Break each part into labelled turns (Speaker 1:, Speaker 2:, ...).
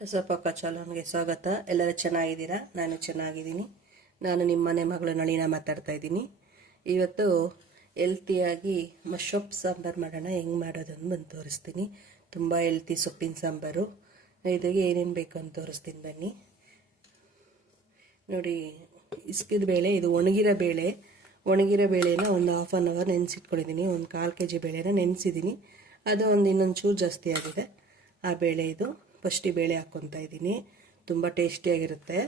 Speaker 1: ಹೆಸರುಪಾಕ ಚಾಲನ್ಗೆ ಸ್ವಾಗತ. ಎಲ್ಲರೂ ಚೆನ್ನಾಗಿದ್ದೀರಾ? ನಾನು ಚೆನ್ನಾಗಿದ್ದೀನಿ. ನಾನು ನಿಮ್ಮ ಮನೆ ಮಗಳು ನಳಿನ ಮಾತಾಡ್ತಾ ಇದ್ದೀನಿ. ಇವತ್ತು ಹೆಲ್ತಿಯಾಗಿ ಮಶೊಪ್ ಸಾಂಬಾರು ಮಾಡೋಣ. ಹೆಂಗೆ ಮಾಡೋದನ್ನು ಬಂದು ತೋರಿಸ್ತೀನಿ. ತುಂಬ ಹೆಲ್ತಿ ಸೊಪ್ಪಿನ ಸಾಂಬಾರು. ಇದಕ್ಕೆ ಏನೇನು ಬೇಕು ಅಂತ ತೋರಿಸ್ತೀನಿ ಬನ್ನಿ. ನೋಡಿ, ಇಸ್ಕಿದ ಬೇಳೆ, ಇದು ಒಣಗಿರೋ ಬೇಳೆ. ಒಣಗಿರೋ ಬೇಳೆನ ಒಂದು ಹಾಫ್ ಆನ್ ಅವರ್ ನೆನೆಸಿಟ್ಕೊಂಡಿದ್ದೀನಿ. ಒಂದು ಕಾಲು ಕೆ ಜಿ ಬೇಳೆನ ನೆನೆಸಿದ್ದೀನಿ. ಅದು ಒಂದು ಇನ್ನೊಂದು ಚೂರು ಜಾಸ್ತಿ ಆಗಿದೆ. ಆ ಬೇಳೆ ಇದು. ಫಸ್ಟಿ ಬೇಳೆ ಹಾಕ್ಕೊತಾ ಇದ್ದೀನಿ. ತುಂಬ ಟೇಸ್ಟಿಯಾಗಿರುತ್ತೆ.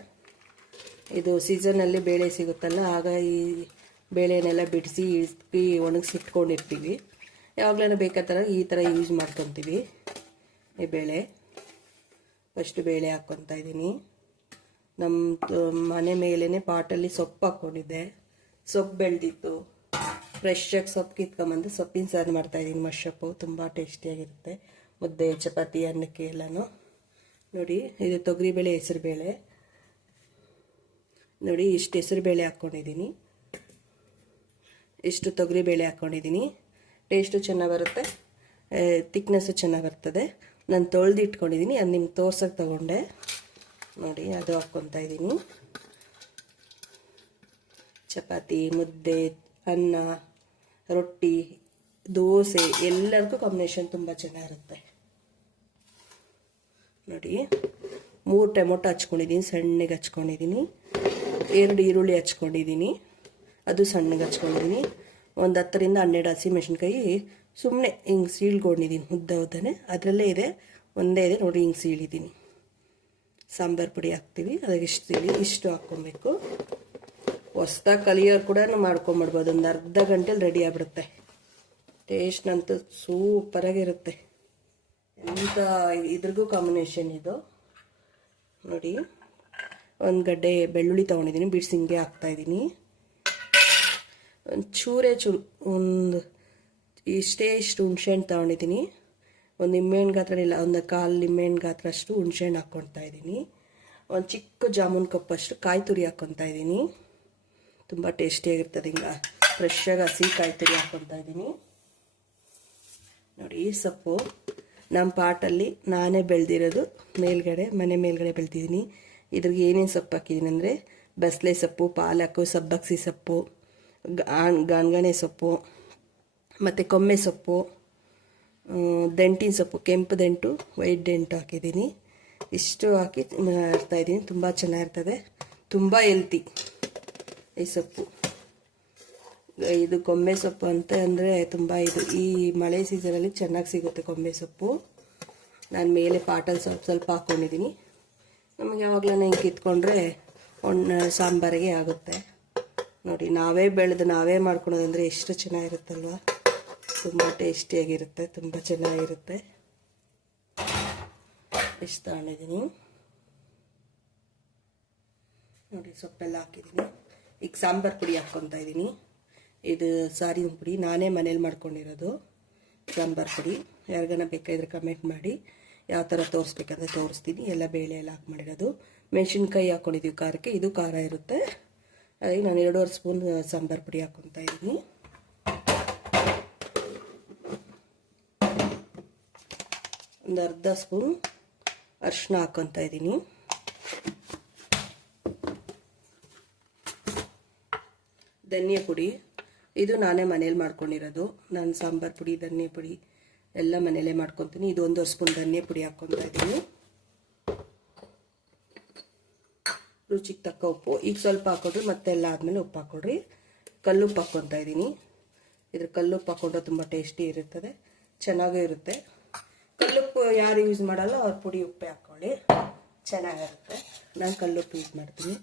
Speaker 1: ಇದು ಸೀಸನಲ್ಲಿ ಬೇಳೆ ಸಿಗುತ್ತಲ್ಲ, ಆಗ ಈ ಬೇಳೆನೆಲ್ಲ ಬಿಡಿಸಿ ಇಳಿಸಿ ಒಣಗಿಸಿ ಇಟ್ಕೊಂಡಿರ್ತೀವಿ ಯಾವಾಗಲೂ ಬೇಕಾದ ಈ ಥರ ಯೂಸ್ ಮಾಡ್ಕೊತೀವಿ. ಈ ಬೇಳೆ. ಫಸ್ಟ್ ಬೇಳೆ ಹಾಕ್ಕೊತಾ ಇದ್ದೀನಿ. ನಮ್ಮ ಮನೆ ಮೇಲೇ ಪಾಟಲ್ಲಿ ಸೊಪ್ಪು ಹಾಕ್ಕೊಂಡಿದ್ದೆ ಸೊಪ್ಪು ಬೆಳೆದಿತ್ತು. ಫ್ರೆಶ್ಶಾಗಿ ಸೊಪ್ಪು ಕಿತ್ಕೊಂಬಂದು ಸೊಪ್ಪಿನ ಸಾರು ಮಾಡ್ತಾಯಿದ್ದೀನಿ ಮಶಪ್ಪು ತುಂಬ ಟೇಸ್ಟಿಯಾಗಿರುತ್ತೆ. ಮುದ್ದೆ, ಚಪಾತಿ, ಅನ್ನಕ್ಕೆ ಎಲ್ಲನೂ. ನೋಡಿ, ಇದು ತೊಗರಿಬೇಳೆ ಹೆಸರುಬೇಳೆ ನೋಡಿ, ಇಷ್ಟು ಹೆಸರುಬೇಳೆ ಹಾಕ್ಕೊಂಡಿದ್ದೀನಿ. ಇಷ್ಟು ತೊಗರಿಬೇಳೆ ಹಾಕ್ಕೊಂಡಿದ್ದೀನಿ. ಟೇಸ್ಟು ಚೆನ್ನಾಗಿ ಬರುತ್ತೆ. ತಿಕ್ನೆಸ್ಸು ಚೆನ್ನಾಗಿ ಬರ್ತದೆ. ನಾನು ತೊಳೆದು ಇಟ್ಕೊಂಡಿದ್ದೀನಿ ಅದು ನಿಮ್ಗೆ ತೋರ್ಸೋಕೆ ತಗೊಂಡೆ. ನೋಡಿ, ಅದು ಹಾಕ್ಕೊತಾ ಇದ್ದೀನಿ. ಚಪಾತಿ, ಮುದ್ದೆ, ಅನ್ನ, ರೊಟ್ಟಿ, ದೋಸೆ ಎಲ್ಲರಿಗೂ ಕಾಂಬಿನೇಷನ್ ತುಂಬ ಚೆನ್ನಾಗಿರುತ್ತೆ. ನೋಡಿ. ಮೂರು ಟೊಮೊಟೊ ಹಚ್ಕೊಂಡಿದ್ದೀನಿ, ಸಣ್ಣಗೆ ಹಚ್ಕೊಂಡಿದ್ದೀನಿ. ಎರಡು ಈರುಳ್ಳಿ ಹಚ್ಕೊಂಡಿದ್ದೀನಿ. ಅದು ಸಣ್ಣಗೆ ಹಚ್ಕೊಂಡಿದ್ದೀನಿ. ಒಂದು ಹತ್ತರಿಂದ ಹನ್ನೆರಡು ಹಸಿಮೆಣ್ಸಿನ್ಕಾಯಿ. ಸುಮ್ಮನೆ ಹಿಂಗೆ ಸೀಳ್ಕೊಂಡಿದ್ದೀನಿ ಉದ್ದ ಉದ್ದನೆ. ಅದರಲ್ಲೇ ಇದೆ, ಒಂದೇ ಇದೆ, ನೋಡಿ ಹಿಂಗೆ ಸೀಳಿದ್ದೀನಿ. ಸಾಂಬಾರು ಪುಡಿ ಹಾಕ್ತೀವಿ ಅದಕ್ಕೆ ಇಷ್ಟು ಸೀಳಿ, ಇಷ್ಟು ಹಾಕ್ಕೊಬೇಕು. ಹೊಸ್ದಾಗಿ ಕಲಿಯೋರು ಕೂಡ ಮಾಡ್ಕೊಂಬಿಡ್ಬೋದು, ಒಂದು ಅರ್ಧ ಗಂಟೆಲಿ ರೆಡಿ ಆಗಿಬಿಡುತ್ತೆ. ಟೇಸ್ಟ್ನಂತೂ ಸೂಪರಾಗಿರುತ್ತೆ. ಎಂಥ ಇದ್ರಿಗೂ ಕಾಂಬಿನೇಷನ್ ಇದು. ನೋಡಿ, ಒಂದು ಗಡ್ಡೆ ಬೆಳ್ಳುಳ್ಳಿ ತೊಗೊಂಡಿದ್ದೀನಿ ಬಿಡ್ಸಿಂಗೆ ಹಾಕ್ತಾಯಿದ್ದೀನಿ ಒಂದು ಚೂರೇ ಚೂರು ಒಂದು ಇಷ್ಟೇ ಇಷ್ಟು ಹುಣ್ಸೆಹಣ್ಣು ತೊಗೊಂಡಿದ್ದೀನಿ. ಒಂದು ನಿಂಬೆಹಣ್ಣು ಗಾತ್ರ ಇಲ್ಲ, ಒಂದು ಕಾಲು ನಿಂಬೆಹಣ್ಣು ಗಾತ್ರ ಅಷ್ಟು ಹುಣ್ಸೆಹಣ್ಣು ಹಾಕ್ಕೊತಾ ಇದ್ದೀನಿ. ಒಂದು ಚಿಕ್ಕ ಜಾಮೂನ್ ಕಪ್ಪಷ್ಟು ಕಾಯಿ ತುರಿ ಹಾಕ್ಕೊತಾ ಇದ್ದೀನಿ. ತುಂಬ ಟೇಸ್ಟಿಯಾಗಿರ್ತದೆ ಹಿಂಗೆ ಫ್ರೆಶ್ಶಾಗಿ ಹಸಿ ಕಾಯಿ ತುರಿ ಹಾಕ್ಕೊತಾ ಇದ್ದೀನಿ. ನೋಡಿ, ಸೊಪ್ಪು. ನಮ್ಮ ಪಾಟಲ್ಲಿ ನಾನೇ ಬೆಳೆದಿರೋದು ಮೇಲ್ಗಡೆ, ಮನೆ ಮೇಲ್ಗಡೆ ಬೆಳೆದಿದ್ದೀನಿ. ಇದ್ರಿಗೆ ಏನೇನು ಸೊಪ್ಪು ಹಾಕಿದ್ದೀನಿ ಅಂದರೆ ಬಸಳೆ ಸೊಪ್ಪು, ಪಾಲಕು, ಸಬ್ಬಕ್ಸಿ ಸೊಪ್ಪು ಗಾಣ್ಗಣೆ ಸೊಪ್ಪು, ಮತ್ತು ಕೊಮ್ಮೆ ಸೊಪ್ಪು ದಂಟಿನ ಸೊಪ್ಪು, ಕೆಂಪು ದಂಟು, ವೈಟ್ ದಂಟು ಹಾಕಿದ್ದೀನಿ. ಇಷ್ಟು ಹಾಕಿ ಇರ್ತಾಯಿದ್ದೀನಿ ತುಂಬ ಚೆನ್ನಾಗಿರ್ತದೆ. ತುಂಬ ಹೆಲ್ತಿ ಈ ಸೊಪ್ಪು. ಇದು ಕೊಂಬೆ ಸೊಪ್ಪು ಅಂತ ಅಂದರೆ ತುಂಬ ಇದು ಈ ಮಳೆ ಸೀಸನಲ್ಲಿ ಚೆನ್ನಾಗಿ ಸಿಗುತ್ತೆ ಕೊಂಬೆ ಸೊಪ್ಪು. ನಾನು ಮೇಲೆ ಪಾಟಲ್ ಸ್ವಲ್ಪ ಸ್ವಲ್ಪ ಹಾಕ್ಕೊಂಡಿದ್ದೀನಿ ನಮಗೆ ಯಾವಾಗಲೂ ಹಿಂಗೆ ಕಿತ್ಕೊಂಡ್ರೆ ಒಣ, ಸಾಂಬಾರಿಗೆ ಆಗುತ್ತೆ. ನೋಡಿ, ನಾವೇ ಬೆಳೆದು ನಾವೇ ಮಾಡ್ಕೊಳೋದಂದರೆ ಎಷ್ಟು ಚೆನ್ನಾಗಿರುತ್ತಲ್ವ? ತುಂಬ ಟೇಸ್ಟಿಯಾಗಿರುತ್ತೆ, ತುಂಬ ಚೆನ್ನಾಗಿರುತ್ತೆ. ಎಷ್ಟು ತಗೊಂಡಿದ್ದೀನಿ ನೋಡಿ, ಸೊಪ್ಪೆಲ್ಲ ಹಾಕಿದ್ದೀನಿ ಈಗ ಸಾಂಬಾರು ಪುಡಿ ಹಾಕ್ಕೊತಾ ಇದ್ದೀನಿ ಇದು ಸಾರಿನ ಪುಡಿ ನಾನೇ ಮನೇಲಿ ಮಾಡ್ಕೊಂಡಿರೋದು. ಸಾಂಬಾರು ಪುಡಿ. ಯಾರಿಗಾನ ಬೇಕಾದ್ರೆ ಕಮೆಂಟ್ ಮಾಡಿ. ಯಾವ ಥರ ತೋರಿಸ್ಬೇಕಂದ್ರೆ ತೋರಿಸ್ತೀನಿ. ಎಲ್ಲ ಬೇಳೆ ಎಲ್ಲ ಹಾಕಿ ಮಾಡಿರೋದು. ಮೆಣಸಿನ್ಕಾಯಿ ಹಾಕ್ಕೊಂಡಿದ್ದೀವಿ ಖಾರಕ್ಕೆ. ಇದು ಖಾರ ಇರುತ್ತೆ. ಅದಕ್ಕೆ ನಾನು ಎರಡೂವರೆ ಸ್ಪೂನ್ ಸಾಂಬಾರು ಪುಡಿ ಹಾಕ್ಕೊತಾ ಇದ್ದೀನಿ. ಒಂದು ಅರ್ಧ ಸ್ಪೂನ್ ಅರಿಶಿನ ಹಾಕ್ಕೊತಾ ಇದ್ದೀನಿ. ಧನಿಯಾ ಪುಡಿ. ಇದು ನಾನೇ ಮನೇಲಿ ಮಾಡ್ಕೊಂಡಿರೋದು. ನಾನು ಸಾಂಬಾರು ಪುಡಿ, ಧನ್ಯ ಪುಡಿ ಎಲ್ಲ ಮನೇಲೇ ಮಾಡ್ಕೊತೀನಿ. ಇದು ಒಂದೂವರೆ ಸ್ಪೂನ್ ಧನ್ಯ ಪುಡಿ ಹಾಕ್ಕೊತಾ ಇದ್ದೀನಿ. ರುಚಿಗೆ ತಕ್ಕ ಉಪ್ಪು. ಈಗ ಸ್ವಲ್ಪ ಹಾಕ್ಕೊಳ್ರಿ ಮತ್ತೆ ಎಲ್ಲ ಆದಮೇಲೆ ಉಪ್ಪು ಹಾಕ್ಕೊಡ್ರಿ ಕಲ್ಲುಪ್ಪು ಹಾಕ್ಕೊತಾ ಇದ್ದೀನಿ. ಇದ್ರ ಕಲ್ಲುಪ್ಪು ಹಾಕೊಂಡ್ರೆ ತುಂಬ ಟೇಸ್ಟಿ ಇರುತ್ತದೆ. ಚೆನ್ನಾಗೂ ಇರುತ್ತೆ. ಕಲ್ಲುಪ್ಪು ಯಾರು ಯೂಸ್ ಮಾಡಲ್ಲ, ಅವ್ರ ಪುಡಿ ಉಪ್ಪೆ ಹಾಕ್ಕೊಳ್ಳಿ ಚೆನ್ನಾಗಿರುತ್ತೆ. ನಾನು ಕಲ್ಲುಪ್ಪು ಯೂಸ್ ಮಾಡ್ತೀನಿ.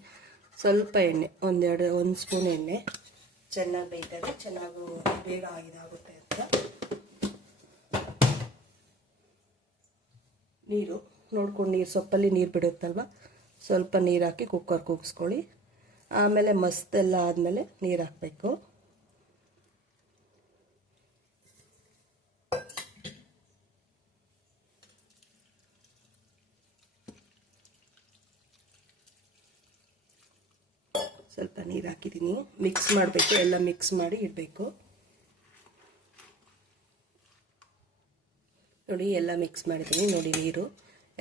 Speaker 1: ಸ್ವಲ್ಪ ಎಣ್ಣೆ, ಒಂದೆರಡು, ಒಂದು ಸ್ಪೂನ್ ಎಣ್ಣೆ. ಚೆನ್ನಾಗಿ ಬೇಯ್ತದೆ ಚೆನ್ನಾಗಿ ಬೇಗ ಇದಾಗುತ್ತೆ ಅಂತ. ನೀರು, ನೋಡ್ಕೊಂಡು ನೀರು ಸೊಪ್ಪಲ್ಲಿ ನೀರು ಬಿಡುತ್ತಲ್ವ? ಸ್ವಲ್ಪ ನೀರು ಹಾಕಿ ಕುಕ್ಕರ್ ಕೂಗಿಸ್ಕೊಳ್ಳಿ. ಆಮೇಲೆ ಮಸ್ತೆಲ್ಲ ಆದಮೇಲೆ ನೀರು ಹಾಕಬೇಕು ಸ್ವಲ್ಪ ಹಾಕಿದ್ದೀನಿ ಮಿಕ್ಸ್ ಮಾಡಬೇಕು, ಎಲ್ಲ ಮಿಕ್ಸ್ ಮಾಡಿ ಇಡಬೇಕು. ನೋಡಿ, ಎಲ್ಲ ಮಿಕ್ಸ್ ಮಾಡಿದ್ದೀನಿ. ನೋಡಿ, ನೀರು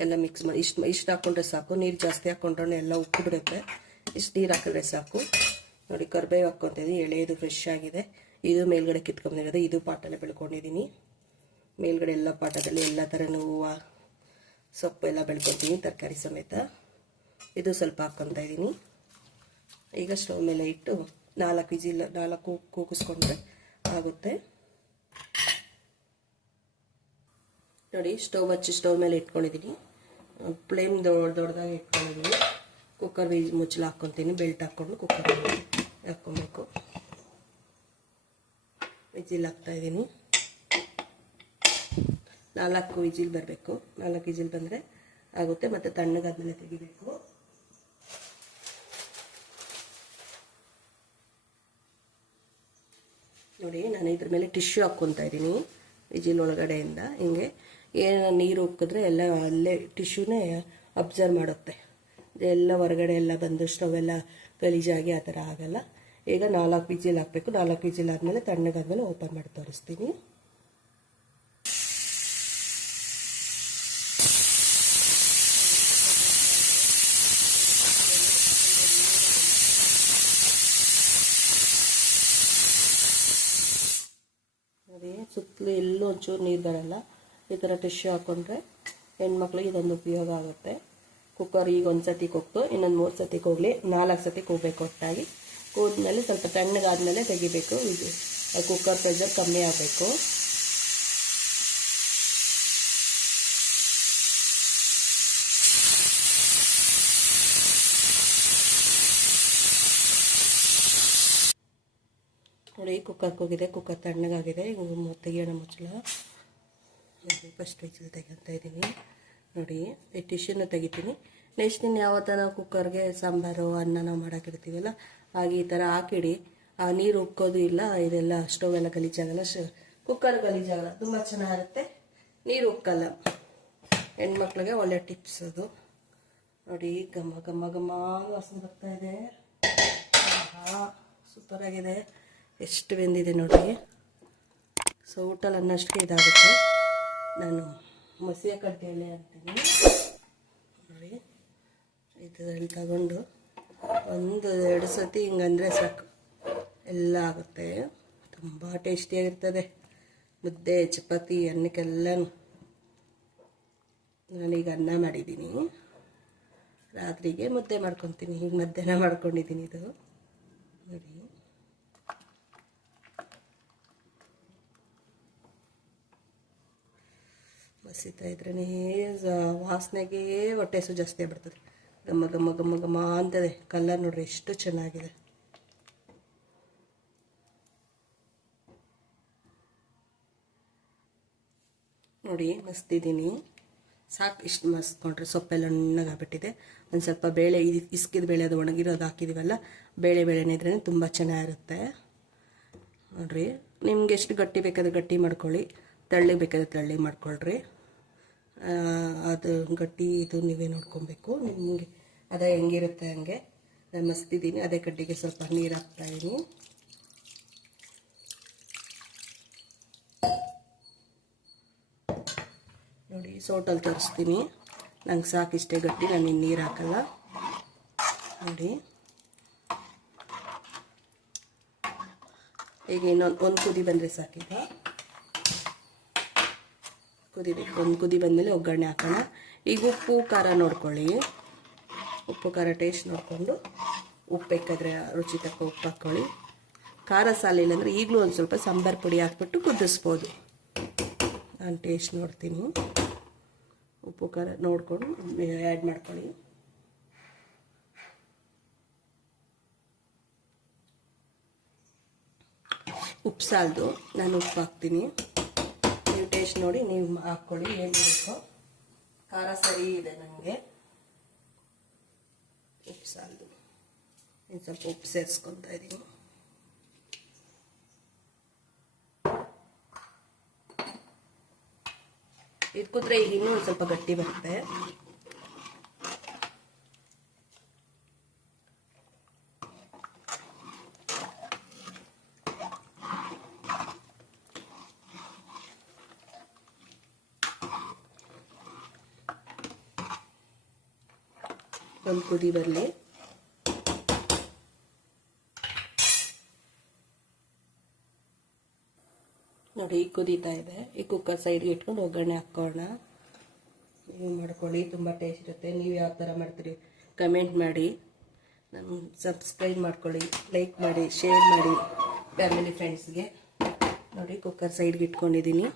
Speaker 1: ಎಲ್ಲ ಮಿಕ್ಸ್ ಮಾಡಿ ಇಷ್ಟು ಇಷ್ಟು ಹಾಕ್ಕೊಂಡ್ರೆ ಸಾಕು. ನೀರು ಜಾಸ್ತಿ ಹಾಕ್ಕೊಂಡ್ರೆ ಎಲ್ಲ ಉಪ್ಪು ಬಿಡುತ್ತೆ ಇಷ್ಟು ನೀರು ಹಾಕಿದ್ರೆ ಸಾಕು. ನೋಡಿ, ಕರ್ಬೇವು ಹಾಕ್ಕೊತೀನಿ ಎಳೆಯದು ಫ್ರೆಶ್ ಆಗಿದೆ. ಇದು ಮೇಲ್ಗಡೆ ಕಿತ್ಕೊಂಡಿರೋದು ಇದು ಪಾಟಲ್ಲೇ ಬೆಳ್ಕೊಂಡಿದ್ದೀನಿ. ಮೇಲ್ಗಡೆ ಎಲ್ಲ ಪಾಟದಲ್ಲಿ ಎಲ್ಲ ಥರನೂ ಹೂವು ಸೊಪ್ಪು ಎಲ್ಲ ಬೆಳ್ಕೊತೀನಿ ತರಕಾರಿ ಸಮೇತ. ಇದು ಸ್ವಲ್ಪ ಹಾಕ್ಕೊತಾ ಇದ್ದೀನಿ. ಈಗ ಸ್ಟವ್ ಮೇಲೆ ಇಟ್ಟು ನಾಲ್ಕು ವಿಜಿಲ್ ನಾಲ್ಕು ಕೂಗಿಸ್ಕೊಂಡ್ರೆ ಆಗುತ್ತೆ. ನೋಡಿ ಸ್ಟವ್ ಹಚ್ಚಿ ಸ್ಟವ್ ಮೇಲೆ ಇಟ್ಕೊಂಡಿದ್ದೀನಿ ಫ್ಲೇಮ್ ದೊಡ್ಡ ದೊಡ್ಡದಾಗಿ ಇಟ್ಕೊಂಡಿದ್ದೀನಿ ಕುಕ್ಕರ್ ವಿಜ್ ಮುಚ್ಚಲು ಹಾಕ್ಕೊತೀನಿ ಬೆಲ್ಟ್ ಹಾಕ್ಕೊಂಡು ಕುಕ್ಕರ್ ಹಾಕ್ಕೊಬೇಕು. ವಿಜಿಲ್ ಹಾಕ್ತಾ ಇದ್ದೀನಿ ನಾಲ್ಕು ವಿಜಿಲ್ ಬರಬೇಕು. ನಾಲ್ಕು ವಿಜಿಲ್ ಬಂದರೆ ಆಗುತ್ತೆ, ಮತ್ತು ತಣ್ಣಗಾದ್ಮೇಲೆ ತೆಗಿಬೇಕು ನೋಡಿ ನಾನು ಇದ್ರ ಮೇಲೆ ಟಿಶ್ಯೂ ಹಾಕ್ಕೊತಾ ಇದ್ದೀನಿ, ವಿಜಿಲ್ ಒಳಗಡೆಯಿಂದ. ಹಿಂಗೆ ಏನು ನೀರು ಉಕ್ಕಿದ್ರೆ ಎಲ್ಲ ಅಲ್ಲೇ ಟಿಶ್ಯೂನೇ ಅಬ್ಸರ್ವ್ ಮಾಡುತ್ತೆ. ಎಲ್ಲ ಹೊರಗಡೆ ಎಲ್ಲ ಬಂದು ಸ್ಟವ್ ಎಲ್ಲ ಗಲೀಜಾಗಿ ಆ ಥರ ಆಗಲ್ಲ. ಈಗ ನಾಲ್ಕು ವಿಜಿಲ್ ಹಾಕಬೇಕು. ನಾಲ್ಕು ವಿಜಿಲ್ ಆದಮೇಲೆ ತಣ್ಣಗಾದ್ಮೇಲೆ ಓಪನ್ ಮಾಡಿ ತೋರಿಸ್ತೀನಿ ನೋಡಿ ಸುತ್ತಲೂ ಎಲ್ಲೂ ಒಂಚೂರು ನೀರು ಬರಲ್ಲ ಈ ಥರ ಟಿಶ್ಯೂ ಹಾಕ್ಕೊಂಡ್ರೆ ಹೆಣ್ಮಕ್ಳಿಗೆ ಇದೊಂದು ಉಪಯೋಗ ಆಗುತ್ತೆ. ಕುಕ್ಕರ್ ಈಗ ಒಂದು ಸತಿ ಕೊಟ್ಟು, ಇನ್ನೊಂದು ಮೂರು ಸತಿ ಹೋಗಲಿ, ನಾಲ್ಕು ಸತಿ ಕೂಗಬೇಕು ಒಟ್ಟಾಗಿ. ಕೂದ್ಮೇಲೆ ಸ್ವಲ್ಪ ತಣ್ಣಗಾದ್ಮೇಲೆ ತೆಗಿಬೇಕು, ಇದು ಕುಕ್ಕರ್ ಪ್ರೆಷರ್ ಕಮ್ಮಿ ಆಗಬೇಕು. ಕುಕ್ಕರ್ ಹೋಗಿದೆ ಕುಕ್ಕರ್ ತಣ್ಣಗಾಗಿದೆ. ಈಗ ತೆಗಿಯೋಣ ಮುಚ್ಚಳ. ಫಸ್ಟ್ ಸ್ಟೇಜ್ ತೆಗಿತಾ ಇದ್ದೀನಿ ನೋಡಿ, ಈ ತೆಗಿತೀನಿ. ನೆಕ್ಸ್ಟ್ ಇನ್ನು ಯಾವತ್ತ ನಾವು ಕುಕ್ಕರ್ಗೆ ಸಾಂಬಾರು, ಅನ್ನ ನಾವು ಮಾಡೋಕ್ಕಿರ್ತೀವಲ್ಲ ಹಾಗೆ ಈ ಥರ ಹಾಕಿಡಿ. ಆ ನೀರು ಉಕ್ಕೋದು ಇಲ್ಲ, ಇದೆಲ್ಲ ಸ್ಟವ್ ಎಲ್ಲ ಗಲೀಜಾಗಲ್ಲ. ಶ, ಕುಕ್ಕರ್ ಗಲೀಜಾಗಲ್ಲ, ತುಂಬ ಚೆನ್ನಾಗಿರುತ್ತೆ. ನೀರು ಉಕ್ಕಲ್ಲ. ಹೆಣ್ಮಕ್ಳಿಗೆ ಒಳ್ಳೆ ಟಿಪ್ಸ್ ಅದು. ನೋಡಿ, ಘಮ ಘಮ ಘಮ ವಾಸನೆ ಬರ್ತಾ ಇದೆ. ಸೂಪರ್ ಆಗಿದೆ. ಎಷ್ಟು ಬೆಂದಿದೆ ನೋಡಿ. ಸೌಟಲ್ಲಿ ಅನ್ನೋಷ್ಟಕ್ಕೆ ಇದಾಗುತ್ತೆ. ನಾನು ಮಸಿಯ ಕಡ್ಡಿಯಲ್ಲಿ ಅಂತೀನಿ ನೋಡಿ ಇದರಲ್ಲಿ ತಗೊಂಡು ಒಂದು ಎರಡು ಸತಿ ಹಿಂಗಂದರೆ ಸಾಕು. ಎಲ್ಲ ಆಗುತ್ತೆ. ತುಂಬ ಟೇಸ್ಟಿಯಾಗಿರ್ತದೆ ಮುದ್ದೆ, ಚಪಾತಿ ಅನ್ನಕ್ಕೆಲ್ಲ ನಾನೀಗ ಅನ್ನ ಮಾಡಿದ್ದೀನಿ. ರಾತ್ರಿಗೆ ಮುದ್ದೆ ಮಾಡ್ಕೊತೀನಿ. ಈಗ ಮಧ್ಯಾಹ್ನ ಮಾಡ್ಕೊಂಡಿದ್ದೀನಿ ಇದು ನೋಡಿ ಬಸಿತಾ ಇದ್ರೇ ವಾಸನೆಗೆ ಹೊಟ್ಟೆ ಸು ಜಾಸ್ತಿ ಆಗ್ಬಿಡ್ತದೆ. ಗಮ್ಮ ಗಮ್ಮ ಗಮ್ಮ ಗಮ್ಮ ಅಂತದೆ. ಕಲರ್ ನೋಡ್ರಿ ಎಷ್ಟು ಚೆನ್ನಾಗಿದೆ. ನೋಡಿ, ಮಸ್ತಿದ್ದೀನಿ. ಸಾಕು, ಇಷ್ಟು ಮಸ್ಕೊಂಡ್ರೆ ಸೊಪ್ಪೆಲ್ಲ ನುಣ್ಣಗಾಗ್ಬಿಟ್ಟಿದೆ ಒಂದು ಸ್ವಲ್ಪ ಬೇಳೆ, ಇದು ಇಸ್ಕಿದ ಬೇಳೆ ಅದು ಒಣಗಿರೋದು ಹಾಕಿದೀವಲ್ಲ, ಬೇಳೆ ಬೇಳೆನೇ ಇದ್ರೇ ತುಂಬ ಚೆನ್ನಾಗಿರುತ್ತೆ. ನೋಡಿರಿ, ನಿಮ್ಗೆ ಎಷ್ಟು ಗಟ್ಟಿ ಬೇಕಾದ್ರೆ ಗಟ್ಟಿ ಮಾಡ್ಕೊಳ್ಳಿ. ತಳ್ಳಿ ಬೇಕಾದ್ರೆ ತಳ್ಳಿ ಮಾಡ್ಕೊಳ್ರಿ. ಅದು ಗಟ್ಟಿ ಇದು ನೀವೇ ನೋಡ್ಕೊಬೇಕು. ನಿಮಗೆ ಅದ ಹೆಂಗಿರುತ್ತೆ ಹಂಗೆ. ನಾನು ಮಸ್ತಿದ್ದೀನಿ. ಅದೇ ಕಡ್ಡಿಗೆ ಸ್ವಲ್ಪ ನೀರು ಹಾಕ್ತಾಯಿದ್ದೀನಿ ನೋಡಿ ಸೋಟಲ್ಲಿ ತರಿಸ್ತೀನಿ. ನಂಗೆ ಸಾಕಿಷ್ಟೇ ಗಟ್ಟಿ, ನಾನು ಇನ್ನು ನೀರು ಹಾಕಲ್ಲ. ನೋಡಿ. ಈಗ ಇನ್ನೊಂದು, ಒಂದು ಕುದಿ ಬಂದರೆ ಸಾಕೀಗ ಕುದಿಬೇಕು ಒಂದು ಕುದಿ ಬಂದಮೇಲೆ ಒಗ್ಗರಣೆ ಹಾಕೋಣ. ಈಗ ಉಪ್ಪು, ಖಾರ ನೋಡ್ಕೊಳ್ಳಿ. ಉಪ್ಪು, ಖಾರ ಟೇಸ್ಟ್ ನೋಡಿಕೊಂಡು ಉಪ್ಪು ಬೇಕಾದರೆ ರುಚಿ ತಕ್ಕ ಉಪ್ಪು ಹಾಕ್ಕೊಳ್ಳಿ ಖಾರ ಸಾಲಿಲ್ಲ ಅಂದರೆ ಈಗಲೂ ಒಂದು ಸ್ವಲ್ಪ ಸಾಂಬಾರು ಪುಡಿ ಹಾಕ್ಬಿಟ್ಟು ಕುದಿಸ್ಬೋದು. ನಾನು ಟೇಸ್ಟ್ ನೋಡ್ತೀನಿ. ಉಪ್ಪು, ಖಾರ ನೋಡಿಕೊಂಡು ಆ್ಯಡ್ ಮಾಡ್ಕೊಳ್ಳಿ. ಉಪ್ಪು ಸಾಲದು, ನಾನು ಉಪ್ಪು ಹಾಕ್ತೀನಿ. ಟೇಸ್ಟ್ ನೋಡಿ ನೀವು ಹಾಕ್ಕೊಳ್ಳಿ ಏನು ಬೇಕು. ಖಾರ ಸರಿ ಇದೆ ನನಗೆ ಉಪ್ಪು ಸಾಲದು. ಇನ್ನು ಸ್ವಲ್ಪ ಉಪ್ಪು ಸೇರಿಸ್ಕೊತಾ ಇದ್ದೀನಿ. ಇದು ಕುದ್ರೆ ಈಗ ಇನ್ನೂ ಒಂದು ಸ್ವಲ್ಪ ಗಟ್ಟಿ ಬರುತ್ತೆ. ಒಂದು ಕುದಿ ಬರಲಿ. ನೋಡಿ ಈಗ ಕುದೀತಾ ಇದೆ. ಈ ಕುಕ್ಕರ್ ಸೈಡ್ಗೆ ಇಟ್ಕೊಂಡು ಒಗ್ಗರಣೆ ಹಾಕ್ಕೋಣ ನೀವು ಮಾಡ್ಕೊಳ್ಳಿ, ತುಂಬ ಟೇಸ್ಟ್ ಇರುತ್ತೆ. ನೀವು ಯಾವ ಥರ ಮಾಡ್ತೀರಿ ಕಮೆಂಟ್ ಮಾಡಿ. ನಮ್ಮ ಸಬ್ಸ್ಕ್ರೈಬ್ ಮಾಡ್ಕೊಳ್ಳಿ ಲೈಕ್ ಮಾಡಿ ಶೇರ್ ಮಾಡಿ ಫ್ಯಾಮಿಲಿ ಫ್ರೆಂಡ್ಸ್ಗೆ ನೋಡಿ ಕುಕ್ಕರ್ ಸೈಡ್ಗೆ ಇಟ್ಕೊಂಡಿದ್ದೀನಿ.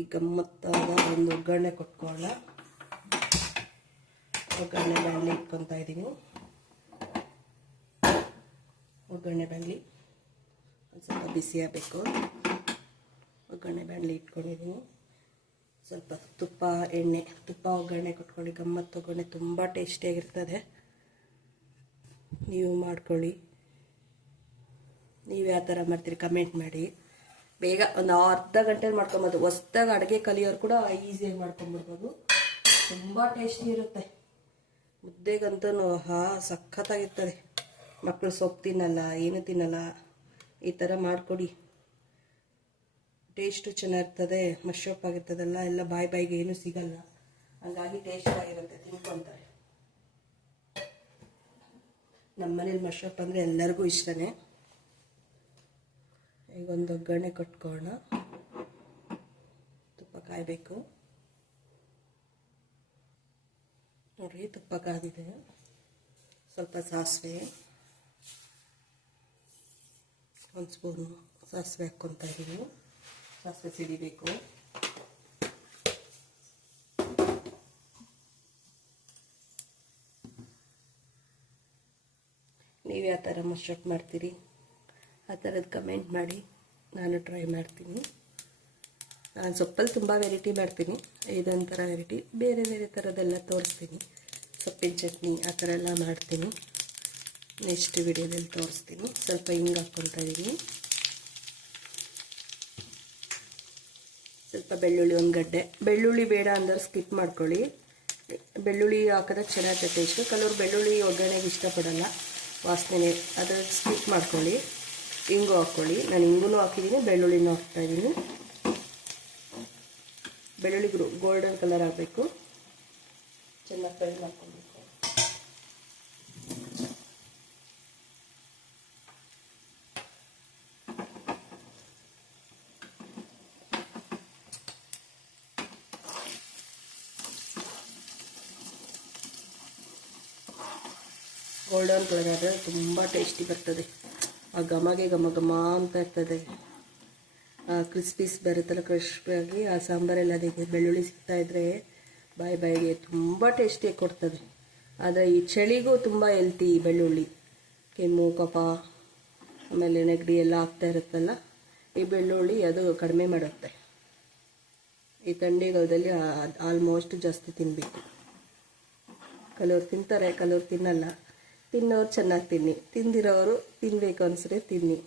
Speaker 1: ಈಗ ಗಮ್ಮತ್ತಾದ ಒಂದು ಒಗ್ಗರಣೆ ಕೊಟ್ಕೊಳ್ಳೋಣ. ಒಗ್ಗರಣೆ ಬಾಣಲಿ ಇಟ್ಕೊತಾ ಇದ್ದೀನಿ. ಒಗ್ಗರಣೆ ಬಾಣಲಿ ಒಂದು ಸ್ವಲ್ಪ ಬಿಸಿ ಆಗಬೇಕು. ಒಗ್ಗರಣೆ ಬಾಣಲಿ ಇಟ್ಕೊಂಡಿದ್ದೀನಿ. ಸ್ವಲ್ಪ ತುಪ್ಪ, ಎಣ್ಣೆ, ತುಪ್ಪ ಒಗ್ಗರಣೆ ಕೊಟ್ಕೊಳ್ಳಿ. ಗಮ್ಮತ್ತು ಒಗ್ಗರಣೆ ತುಂಬ ಟೇಸ್ಟಿಯಾಗಿರ್ತದೆ ನೀವು ಮಾಡ್ಕೊಳ್ಳಿ. ನೀವು ಯಾವ ಥರ ಮಾಡ್ತೀರಿ ಕಮೆಂಟ್ ಮಾಡಿ. ಬೇಗ ಒಂದು ಅರ್ಧ ಗಂಟೆಲಿ ಮಾಡ್ಕೊಬೋದು. ಹೊಸ್ದಾಗಿ ಅಡುಗೆ ಕಲಿಯೋರು ಕೂಡ ಈಸಿಯಾಗಿ ಮಾಡ್ಕೊಂಬಿಡ್ಬೋದು ತುಂಬ ಟೇಸ್ಟಿ ಇರುತ್ತೆ. ಮುದ್ದೆಗಂತೂ ಹಾ ಸಖತ್ತಾಗಿರ್ತದೆ. ಮಕ್ಕಳು ಸೊಪ್ಪು ತಿನ್ನಲ್ಲ, ಏನು ತಿನ್ನಲ್ಲ. ಈ ಥರ ಮಾಡಿಕೊಡಿ. ಟೇಸ್ಟು ಚೆನ್ನಾಗಿರ್ತದೆ ಮಶಪ್ ಆಗಿರ್ತದಲ್ಲ, ಎಲ್ಲ ಬಾಯಿ ಬಾಯಿಗೆ ಏನೂ ಸಿಗಲ್ಲ. ಹಂಗಾಗಿ ಟೇಸ್ಟ್ ಆಗಿರುತ್ತೆ ತಿನ್ಕೊಂತಾರೆ ನಮ್ಮ ಮನೇಲಿ ಮಶಪ್ ಅಂದರೆ ಎಲ್ಲರಿಗೂ ಇಷ್ಟನೇ. ಈಗ ಒಂದು ಒಗ್ಗರಣೆ ಕೊಟ್ಕೊಳ್ಳೋಣ. ತುಪ್ಪ ಕಾಯಬೇಕು. ನೋಡ್ರಿ, ತುಪ್ಪ ಕಾದಿದೆ. ಸ್ವಲ್ಪ ಸಾಸಿವೆ. ಒಂದು ಸ್ಪೂನು ಸಾಸಿವೆ ಹಾಕ್ಕೊತಾ ಇದ್ದೀನಿ ಸಾಸಿವೆ ಸಿಡಿಬೇಕು. ನೀವು ಯಾವ ಥರ ಮಶ್ರಪ್ ಮಾಡ್ತೀರಿ? ಆ ಥರದ್ದು ಕಮೆಂಟ್ ಮಾಡಿ. ನಾನು ಟ್ರೈ ಮಾಡ್ತೀನಿ. ನಾನು ಸೊಪ್ಪಲ್ಲಿ ತುಂಬ ವೆರೈಟಿ ಮಾಡ್ತೀನಿ. ಇದೊಂಥರ ವೆರೈಟಿ ಬೇರೆ ಬೇರೆ ಥರದ್ದೆಲ್ಲ ತೋರಿಸ್ತೀನಿ. ಸೊಪ್ಪಿನ ಚಟ್ನಿ ಆ ಥರ ಎಲ್ಲ ಮಾಡ್ತೀನಿ. ನೆಕ್ಸ್ಟ್ ವಿಡಿಯೋದಲ್ಲಿ ತೋರಿಸ್ತೀನಿ. ಸ್ವಲ್ಪ ಹಿಂಗೆ ಹಾಕ್ಕೊತಾ ಇದ್ದೀನಿ. ಸ್ವಲ್ಪ ಬೆಳ್ಳುಳ್ಳಿ ಒಂದು ಗಡ್ಡೆ. ಬೆಳ್ಳುಳ್ಳಿ ಬೇಡ ಅಂದ್ರೆ ಸ್ಕಿಪ್ ಮಾಡ್ಕೊಳ್ಳಿ. ಬೆಳ್ಳುಳ್ಳಿ ಹಾಕಿದ್ರೆ ಚೆನ್ನಾಗಿ ಟೇಸ್ಟು ಕೆಲವರು ಬೆಳ್ಳುಳ್ಳಿ ಒಗ್ಗರಣೆಗೆ ಇಷ್ಟಪಡಲ್ಲ. ವಾಸನೆ ಅದ್ರ ಸ್ಕಿಪ್ ಮಾಡ್ಕೊಳ್ಳಿ. ಹಿಂಗು ಹಾಕ್ಕೊಳ್ಳಿ. ನಾನು ಹಿಂಗೂ ಹಾಕಿದ್ದೀನಿ, ಬೆಳ್ಳುಳ್ಳಿನೂ ಹಾಕ್ತಾಯಿದ್ದೀನಿ ಬೆಳ್ಳುಳ್ಳಿ ಗೋಲ್ಡನ್ ಕಲರ್ ಆಗಬೇಕು. ಚೆನ್ನಾಗಿ ಫ್ರೈ ಮಾಡ್ಕೊಬೇಕು. ಗೋಲ್ಡನ್ ಕಲರ್ ಆದರೆ ತುಂಬ ಟೇಸ್ಟಿ ಬರ್ತದೆ. ಆ ಘಮಗೆ ಘಮ ಘಮ ಅಂತ ಇರ್ತದೆ. ಕ್ರಿಸ್ಪೀಸ್ ಬರುತ್ತಲ್ಲ ಕ್ರಿಸ್ಪಿಯಾಗಿ ಆ ಸಾಂಬಾರೆಲ್ಲ ಅದಕ್ಕೆ ಬೆಳ್ಳುಳ್ಳಿ ಸಿಗ್ತಾ ಇದ್ರೆ ಬಾಯಿ ಬಾಯಿಗೆ ತುಂಬ ಟೇಸ್ಟಿಯಾಗಿ ಕೊಡ್ತದೆ. ಆದರೆ ಈ ಚಳಿಗೂ ತುಂಬ ಹೆಲ್ತಿ ಬೆಳ್ಳುಳ್ಳಿ. ಕೆಮ್ಮು, ಕಫ, ಆಮೇಲೆ ನೆಗಡಿ ಎಲ್ಲ ಆಗ್ತಾ ಇರುತ್ತಲ್ಲ, ಈ ಬೆಳ್ಳುಳ್ಳಿ ಅದು ಕಡಿಮೆ ಮಾಡುತ್ತೆ. ಈ ಥಂಡಿಗಾಲದಲ್ಲಿ ಆಲ್ಮೋಸ್ಟ್ ಜಾಸ್ತಿ ತಿನ್ನಬೇಕು ಕೆಲವ್ರು ತಿಂತಾರೆ ಕೆಲವ್ರು ತಿನ್ನಲ್ಲ. ತಿನ್ನೋರು ಚೆನ್ನಾಗಿ ತಿನ್ನಿ. ತಿಂದಿರೋರು ತಿನ್ನಬೇಕು ಅನ್ಸ್ರೆ ತಿನ್ನಿ.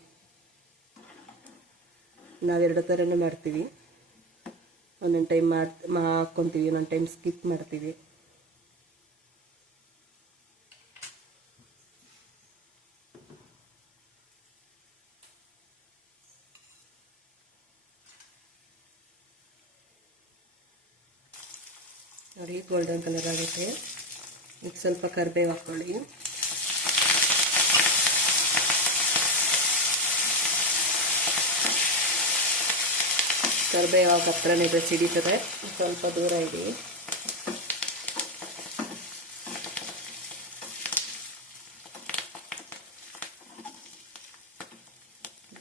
Speaker 1: ನಾವೆರಡು ಥರನೂ ಮಾಡ್ತೀವಿ. ಒಂದೊಂದು ಟೈಮ್ ಮಾಡಿ ಹಾಕ್ಕೊತೀವಿ, ಒಂದೊಂದು ಟೈಮ್ ಸ್ಕಿಪ್ ಮಾಡ್ತೀವಿ. ನೋಡಿ ಗೋಲ್ಡನ್ ಕಲರ್ ಆಗುತ್ತೆ. ಈಗ ಸ್ವಲ್ಪ ಕರಿಬೇವು ಹಾಕ್ಕೊಳ್ಳಿ ಕರಿಬೇವು ಯಾವಾಗ ಹತ್ರನೇ ಇದೆ ಸಿಡಿತದೆ ಸ್ವಲ್ಪ ದೂರ ಇಡಿ.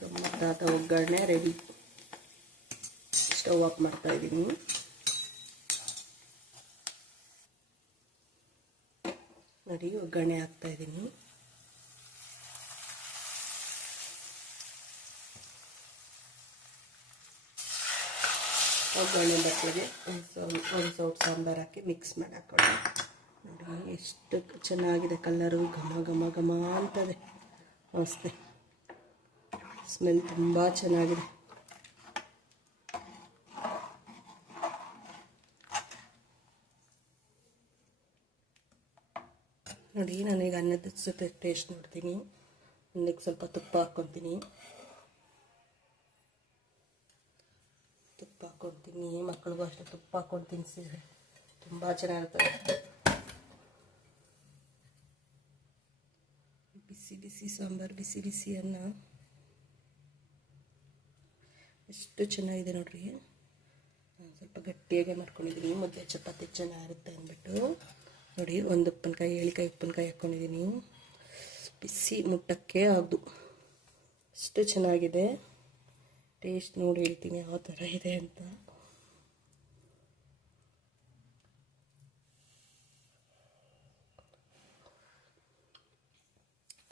Speaker 1: ಗಮ್ಮತ್ತಾದ ಒಗ್ಗರಣೆ ರೆಡಿ ಸ್ಟವ್ ಆಫ್ ಮಾಡ್ತಾ ಇದ್ದೀನಿ. ನೋಡಿ ಒಗ್ಗರಣೆ ಹಾಕ್ತಾ ಇದ್ದೀನಿ. ಒಗ್ಗರಣೆ ಬಟ್ಟೆಗೆ ಸ್ವಲ್ಪ ಒಂದು ಸ್ವಲ್ಪ ಸಾಂಬಾರು ಹಾಕಿ ಮಿಕ್ಸ್ ಮಾಡಿ ಹಾಕೊಳ್ಳಿ ನೋಡಿ ಎಷ್ಟು ಚೆನ್ನಾಗಿದೆ ಕಲ್ಲರು ಘಮ ಘಮ ಘಮ ಅಂತದೆ. ಮಸ್ತೆ. ಸ್ಮೆಲ್ ತುಂಬ ಚೆನ್ನಾಗಿದೆ. ನೋಡಿ, ನಾನೀಗ ಅನ್ನದ ಜೊತೆ ಟೇಸ್ಟ್ ನೋಡ್ತೀನಿ. ಅನ್ನಕ್ಕೆ ಸ್ವಲ್ಪ ತುಪ್ಪ ಹಾಕ್ಕೊತೀನಿ. ತುಪ್ಪ ಹಾಕ್ಕೊತೀನಿ ಮಕ್ಕಳಿಗೂ ಅಷ್ಟು ತುಪ್ಪ ಹಾಕ್ಕೊಂಡು ತಿನ್ನಿಸಿದ್ರೆ ತುಂಬ ಚೆನ್ನಾಗಿರ್ತದೆ. ಬಿಸಿ ಬಿಸಿ ಸಾಂಬಾರು, ಬಿಸಿ ಬಿಸಿ ಅನ್ನ. ಎಷ್ಟು ಚೆನ್ನಾಗಿದೆ ನೋಡ್ರಿ. ಸ್ವಲ್ಪ ಗಟ್ಟಿಯಾಗೆ ಮಾಡ್ಕೊಂಡಿದ್ದೀನಿ. ಮುದ್ದೆ ಚಪಾತಿ ಚೆನ್ನಾಗಿರುತ್ತೆ ಅಂದ್ಬಿಟ್ಟು. ನೋಡಿ, ಒಂದು ಉಪ್ಪಿನಕಾಯಿ, ಏಳಿಕಾಯಿ ಉಪ್ಪಿನಕಾಯಿ ಹಾಕ್ಕೊಂಡಿದ್ದೀನಿ ಬಿಸಿ ಮುಟ್ಟಕ್ಕೆ ಆಗದು. ಅಷ್ಟು ಚೆನ್ನಾಗಿದೆ. ಟೇಸ್ಟ್ ನೋಡಿ ಹೇಳ್ತೀನಿ ಯಾವ ಥರ ಇದೆ ಅಂತ.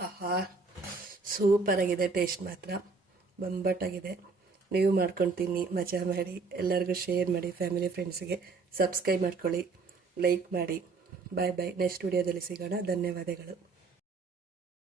Speaker 1: ಆಹಾ ಸೂಪರಾಗಿದೆ ಟೇಸ್ಟ್ ಮಾತ್ರ. ಬಂಬಟ್ಟಾಗಿದೆ. ನೀವು ಮಾಡ್ಕೊಂಡು ಮಜಾ ಮಾಡಿ. ಎಲ್ಲರಿಗೂ ಶೇರ್ ಮಾಡಿ, ಫ್ಯಾಮಿಲಿ ಫ್ರೆಂಡ್ಸ್ಗೆ. ಸಬ್ಸ್ಕ್ರೈಬ್ ಮಾಡ್ಕೊಳ್ಳಿ, ಲೈಕ್ ಮಾಡಿ. Bye bye. ನೆಕ್ಸ್ಟ್ ವಿಡಿಯೋದಲ್ಲಿ ಸಿಗೋಣ. ಧನ್ಯವಾದಗಳು.